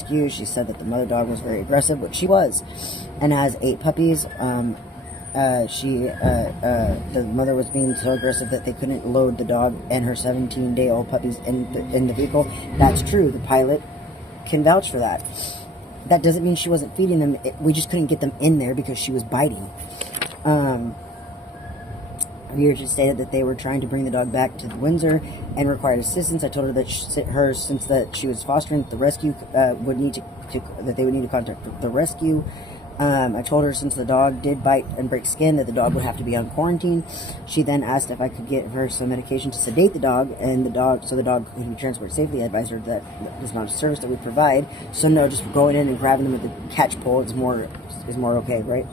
rescue. She said that the mother dog was very aggressive, which she was, and has 8 puppies. The mother was being so aggressive that they couldn't load the dog and her 17-day-old puppies in the vehicle. That's true. The pilot can vouch for that. That doesn't mean she wasn't feeding them. We just couldn't get them in there because she was biting. Virgin stated that they were trying to bring the dog back to Windsor and required assistance. I told her that since that she was fostering, the rescue would need that they would need to contact the rescue. I told her since the dog did bite and break skin that the dog would have to be on quarantine. She then asked if I could get her some medication to sedate the dog, and the dog could be transported safely. I advised her that is not a service that we provide. So no, just going in and grabbing them with the catch pole is more okay, right?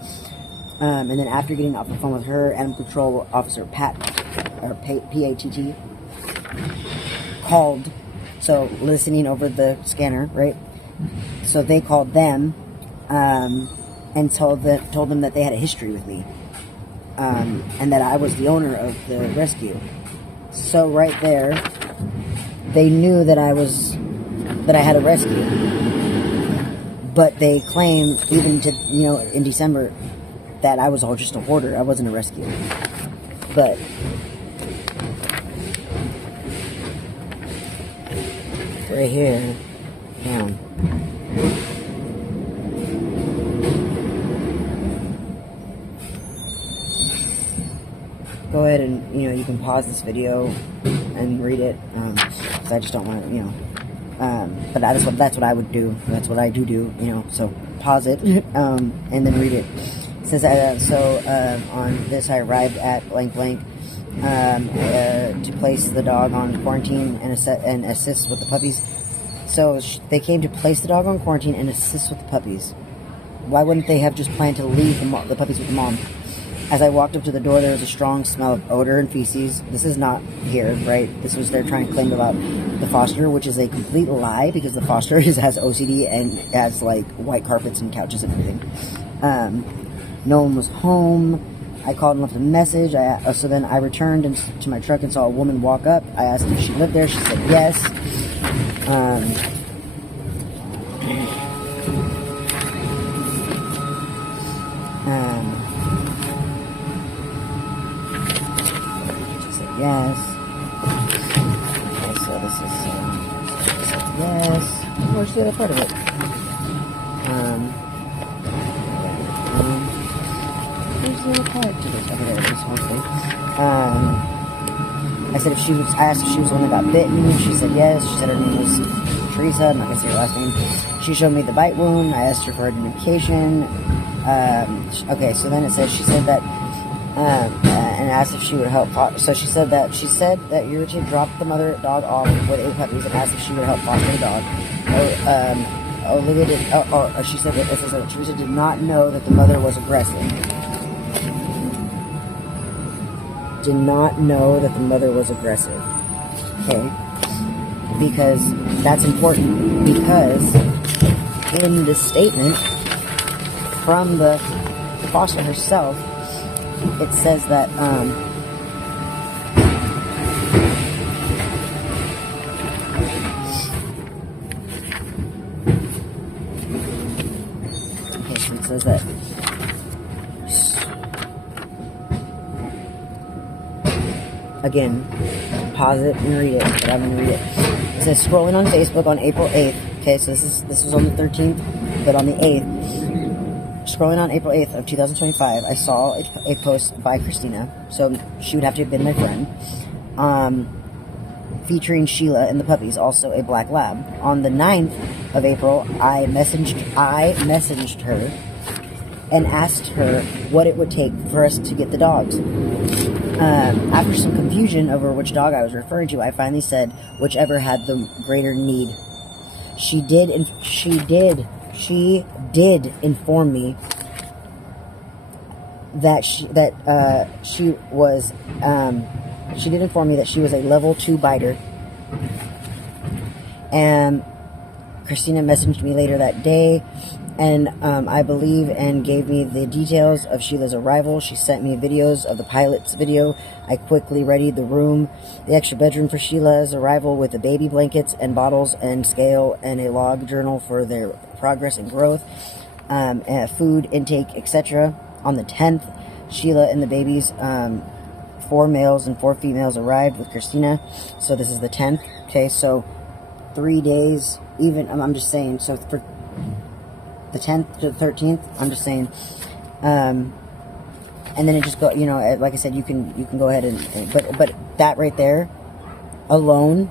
And then after getting off the phone with her, Animal Control Officer P-A-T-T, called, so listening over the scanner, right? So they called them, and told them that they had a history with me, and that I was the owner of the rescue. So right there, they knew that I had a rescue, but they claimed even to in December that I was all just a hoarder. I wasn't a rescue. But right here, down. Go ahead and you can pause this video and read it, because I just don't want to but that's what I would do. That's what I do. So pause it and then read it. It says on this I arrived at blank blank to place the dog on quarantine and assist with the puppies. So they came to place the dog on quarantine and assist with the puppies. Why wouldn't they have just planned to leave the puppies with the mom? As I walked up to the door, there was a strong smell of odor and feces. This is not here, right? This was they're trying to claim about the foster, which is a complete lie because the foster has OCD and has like white carpets and couches and everything. No one was home. I called and left a message. So then I returned to my truck and saw a woman walk up. I asked if she lived there. She said yes. She said yes. Okay, so this is yes. Where's the other part of it? Where's the other part to this? Okay, there it is. Hopefully. I asked if she was the one that got bitten. She said yes. She said her name was Teresa. I'm not gonna say her last name. She showed me the bite wound. I asked her for identification. Okay, so then she said that, and asked if she would help. So she said that Eurity dropped the mother dog off with 8 puppies and asked if she would help foster the dog. Olivia did. She said that Teresa did not know that the mother was aggressive. Did not know that the mother was aggressive. Okay, because that's important. Because in the statement from the foster herself, it says that okay, so it says that again, pause it and read it, but I'm gonna read it. It says scrolling on Facebook on April 8th. Okay, so this was on the 13th, but on the 8th. Scrolling on April 8th of 2025, I saw a post by Christina, so she would have to have been my friend, featuring Sheila and the puppies, also a black lab. On the 9th of April, I messaged her and asked her what it would take for us to get the dogs. After some confusion over which dog I was referring to, I finally said whichever had the greater need. She did inform me that she was a level 2 biter, and Christina messaged me later that day, and I believe, and gave me the details of Sheila's arrival. She sent me videos of the pilot's video. I quickly readied the room, the extra bedroom for Sheila's arrival, with the baby blankets and bottles and scale and a log journal for their progress and growth, and food intake, etc. On the 10th, Sheila and the babies, 4 males and 4 females, arrived with Christina. So this is the 10th. Okay, so 3 days, even, I'm just saying, so for the 10th to the 13th, I'm just saying, and then it just go, you know, like I said, you can go ahead and but that right there alone.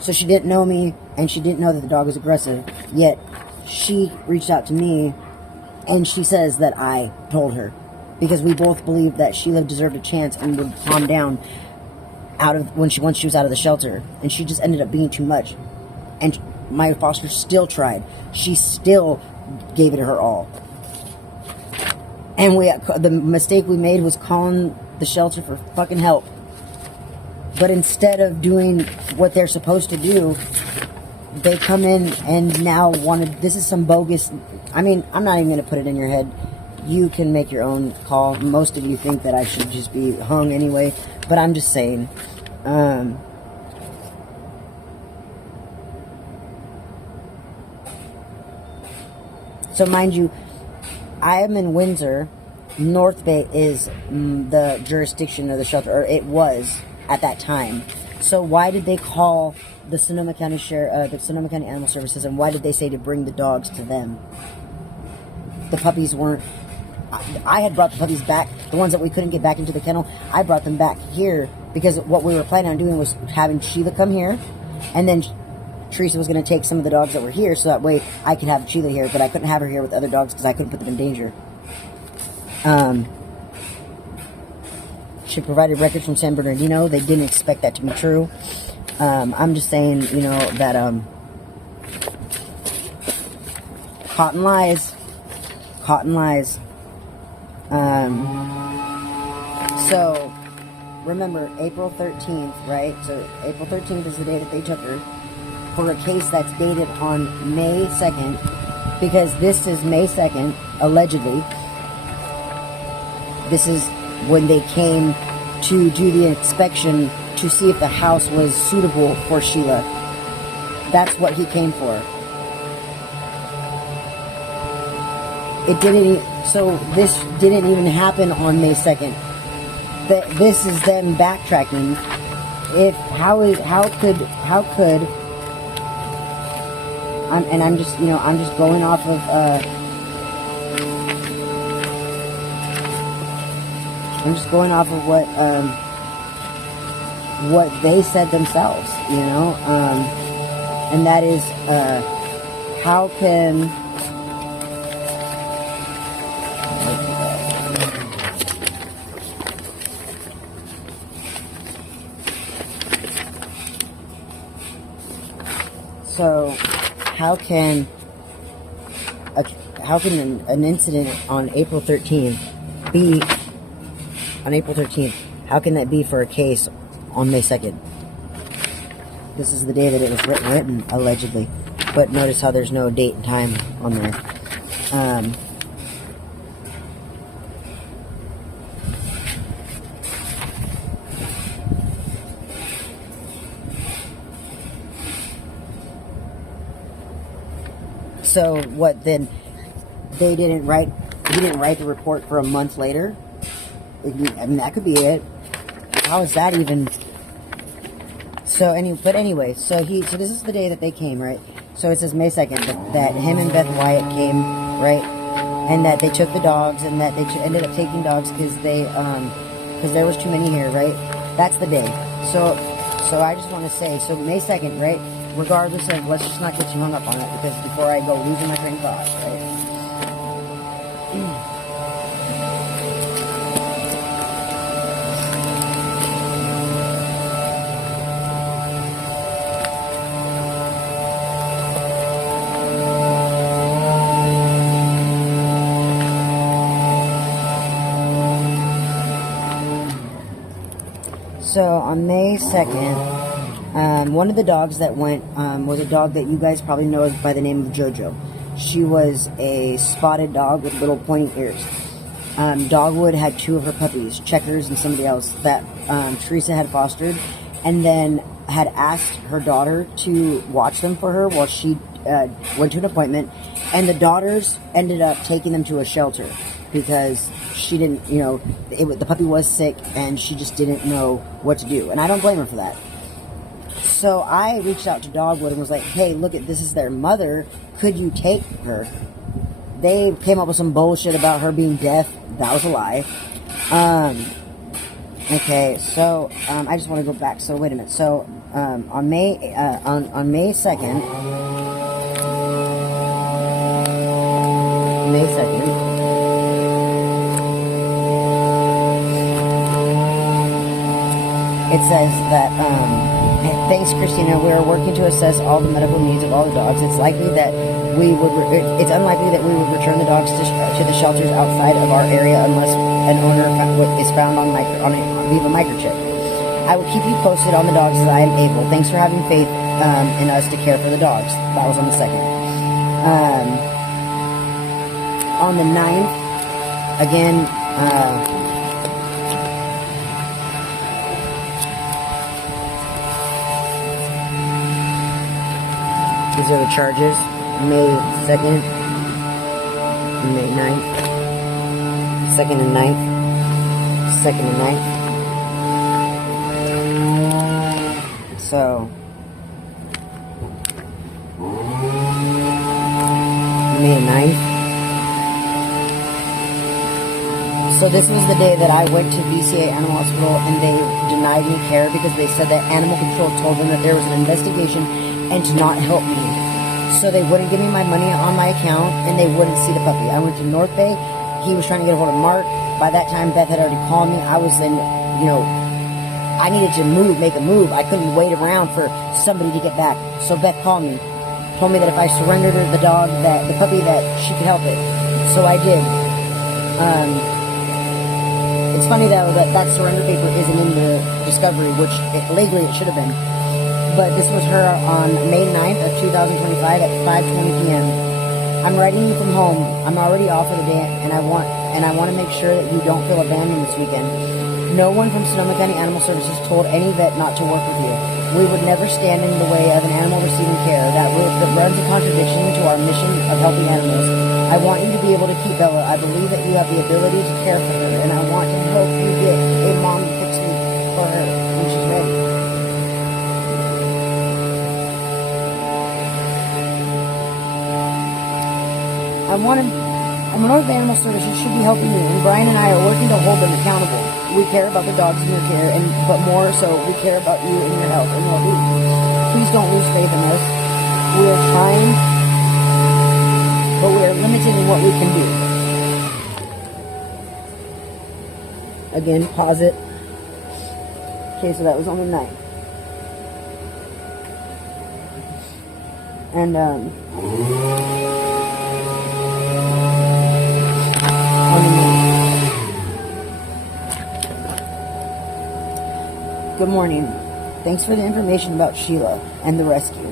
So she didn't know me, and she didn't know that the dog was aggressive, yet she reached out to me, and she says that I told her, because we both believed that Sheila deserved a chance and would calm down once she was out of the shelter, and she just ended up being too much. And my foster still tried. She still gave it her all. And the mistake we made was calling the shelter for fucking help. But instead of doing what they're supposed to do, they come in and now this is some bogus. I mean, I'm not even going to put it in your head. You can make your own call. Most of you think that I should just be hung anyway, but I'm just saying. So mind you, I am in Windsor. North Bay is the jurisdiction of the shelter, or it was at that time. So why did they call the Sonoma County the Sonoma County Animal Services, and why did they say to bring the dogs to them? The puppies weren't. I had brought the puppies back, the ones that we couldn't get back into the kennel. I brought them back here because what we were planning on doing was having Sheila come here, and then Teresa was going to take some of the dogs that were here, so that way I could have Sheila here, but I couldn't have her here with other dogs because I couldn't put them in danger. She provided records from San Bernardino. They didn't expect that to be true. I'm just saying, you know, that cotton lies. So remember, April 13th, right? So April 13th is the day that they took her for a case that's dated on May 2nd, because this is May 2nd, allegedly. This is when they came to do the inspection to see if the house was suitable for Sheila. That's what he came for. So this didn't even happen on May 2nd. This is them backtracking. I'm just going off of what they said themselves, you know, and that is, how can an incident on April 13th be on April 13th? How can that be for a case on May 2nd? This is the day that it was written allegedly. But notice how there's no date and time on there. So what then? He didn't write the report for a month later? I mean, that could be it. How is that even? So anyway, so this is the day that they came, right? So it says May 2nd that him and Beth Wyatt came, right? And that they took the dogs, and that they ended up taking dogs because there was too many here, right? That's the day. So I just want to say, so May 2nd, right? Regardless of, let's just not get too hung up on it, because before I go losing my train of thought, right? So on May 2nd, One of the dogs that went was a dog that you guys probably know by the name of Jojo. She was a spotted dog with little pointy ears. Dogwood had 2 of her puppies, Checkers and somebody else, that Teresa had fostered, and then had asked her daughter to watch them for her while she went to an appointment, and the daughters ended up taking them to a shelter because she didn't, the puppy was sick and she just didn't know what to do, and I don't blame her for that. So I reached out to Dogwood and was like, hey, look, this is their mother. Could you take her? They came up with some bullshit about her being deaf. That was a lie. Okay, so I just want to go back. So wait a minute. So on May 2nd, it says that, thanks, Christina. We are working to assess all the medical needs of all the dogs. It's unlikely that we would return the dogs to the shelters outside of our area unless an owner is found on leave a microchip. I will keep you posted on the dogs as I am able. Thanks for having faith in us to care for the dogs. That was on the 2nd. On the 9th, again, these are the charges. May 2nd, May 9th, 2nd and 9th, 2nd and 9th. So, May 9th. So this was the day that I went to VCA Animal Hospital and they denied me care because they said that Animal Control told them that there was an investigation and to not help me. So they wouldn't give me my money on my account, and they wouldn't see the puppy. I went to North Bay. He was trying to get a hold of Mark. By that time, Beth had already called me. I was in, I needed to make a move. I couldn't wait around for somebody to get back. So Beth called me, told me that if I surrendered her the puppy, that she could help it. So I did. It's funny though that surrender paper isn't in the discovery, which legally it should have been. But this was her on May 9th of 2025 at 5:20 p.m. I'm writing you from home. I'm already off for the day, and I want to make sure that you don't feel abandoned this weekend. No one from Sonoma County Animal Services told any vet not to work with you. We would never stand in the way of an animal receiving care. That runs a contradiction to our mission of helping animals. I want you to be able to keep Bella. I believe that you have the ability to care for her, and I want to help you get a mom fixed for her when she's ready. North Animal Services should be helping you, and Brian and I are working to hold them accountable. We care about the dogs in your care, but more so, we care about you and your health and well-being. Please don't lose faith in us. We are trying, but we are limited in what we can do. Again, pause it. Okay, so that was on the 9th. And, good morning. Thanks for the information about Sheila and the rescue.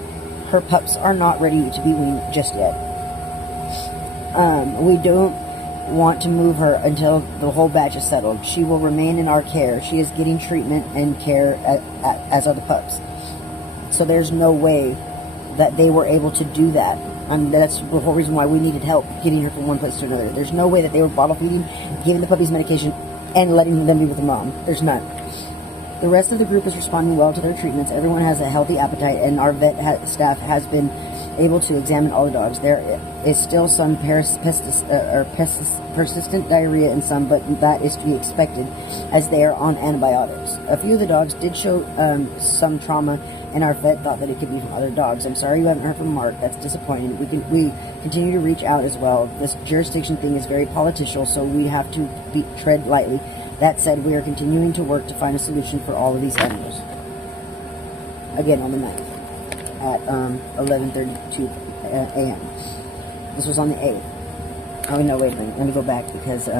Her pups are not ready to be weaned just yet. We don't want to move her until the whole batch is settled. She will remain in our care. She is getting treatment and care as are the pups. So there's no way that they were able to do that. That's the whole reason why we needed help getting her from one place to another. There's no way that they were bottle feeding, giving the puppies medication, and letting them be with the mom. There's none. The rest of the group is responding well to their treatments. Everyone has a healthy appetite, and our vet staff has been able to examine all the dogs. There is still some persistent diarrhea in some, but that is to be expected as they are on antibiotics. A few of the dogs did show some trauma, and our vet thought that it could be from other dogs. I'm sorry you haven't heard from Mark. That's disappointing. We continue to reach out as well. This jurisdiction thing is very political, so we have to tread lightly. That said, we are continuing to work to find a solution for all of these animals. Again, on the 9th at 11:32 a.m. This was on the 8th. Oh, no, wait a minute. Let me go back because...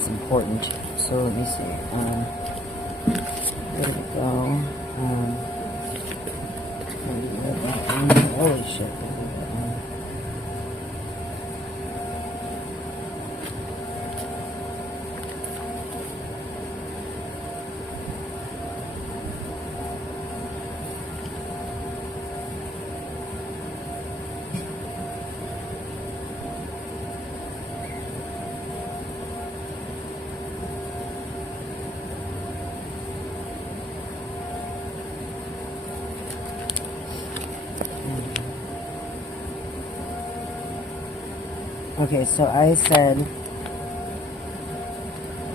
that's important. So let me see. Where did it go? Holy shit. Okay, so I said, wait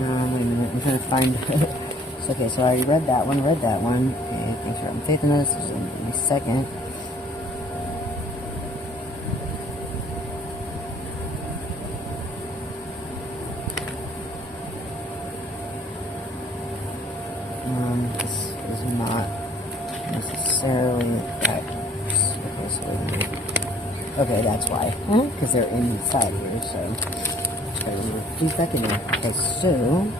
a minute, I'm trying to find, so, okay, so I read that one, okay, thanks for having faith in us, this is in a second. This is not necessarily accurate. Okay, that's why. Because they're inside here, so just gotta remove these back in there. Okay, so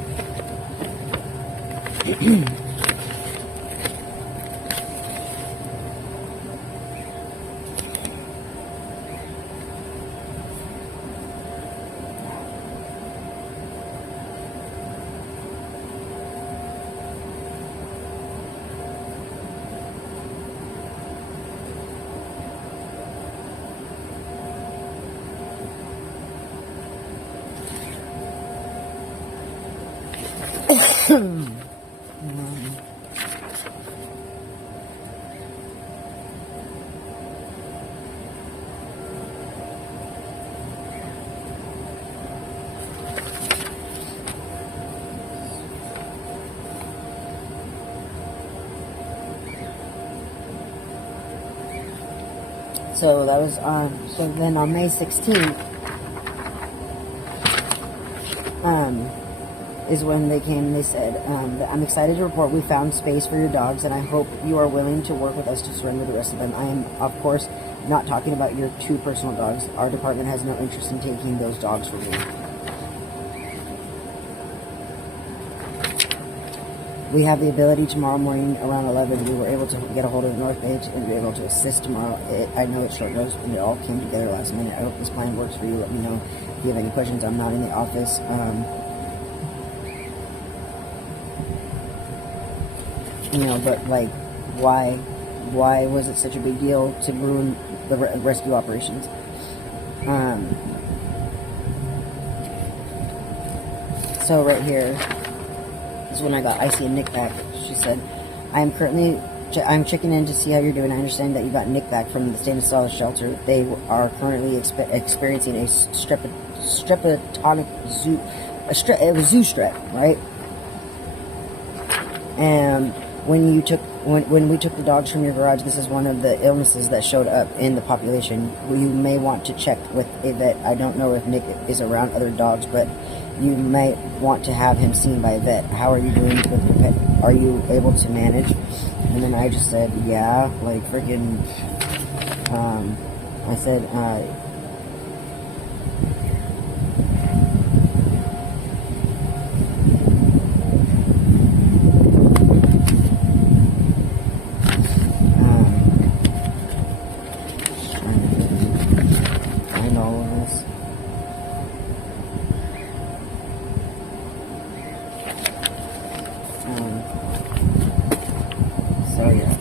so that was so then on May 16th, is when they came and they said, I'm excited to report we found space for your dogs, and I hope you are willing to work with us to surrender the rest of them. I am, of course, not talking about your 2 personal dogs. Our department has no interest in taking those dogs from you. We have the ability tomorrow morning around 11. We were able to get a hold of the North Bay and be able to assist tomorrow. I know it's short notice, and it all came together last minute. I hope this plan works for you. Let me know if you have any questions. I'm not in the office. You know, but like, why was it such a big deal to ruin the rescue operations? So right here is when I got Icy and Nick back. She said, I'm checking in to see how you're doing. I understand that you got Nick back from the State of Solace shelter. They are currently experiencing a streptonic zoo strep, right? And when we took the dogs from your garage, this is one of the illnesses that showed up in the population. You may want to check with a vet. I don't know if Nick is around other dogs, but you might want to have him seen by a vet. How are you doing with your pet? Are you able to manage? And then I just said, yeah, like freaking, I said, so yeah.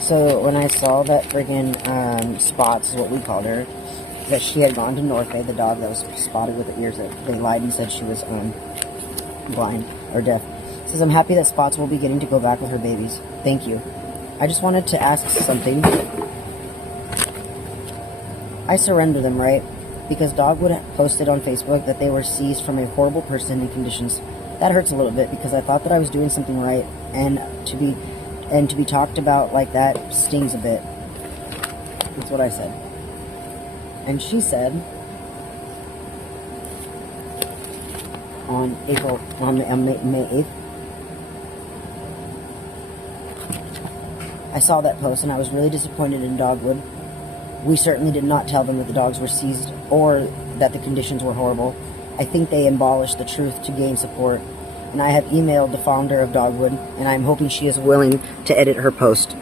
So when I saw that friggin' Spots is what we called her, that she had gone to North Bay, the dog that was spotted with the ears, that they lied and said she was blind or deaf. It says, I'm happy that Spots will be getting to go back with her babies. Thank you. I just wanted to ask something. I surrender them, right? Because Dogwood posted on Facebook that they were seized from a horrible person in conditions. That hurts a little bit because I thought that I was doing something right, and to be talked about like that stings a bit. That's what I said. And she said on May 8th, I saw that post and I was really disappointed in Dogwood. We certainly did not tell them that the dogs were seized or that the conditions were horrible. I think they embellished the truth to gain support, and I have emailed the founder of Dogwood, and I'm hoping she is willing to edit her post.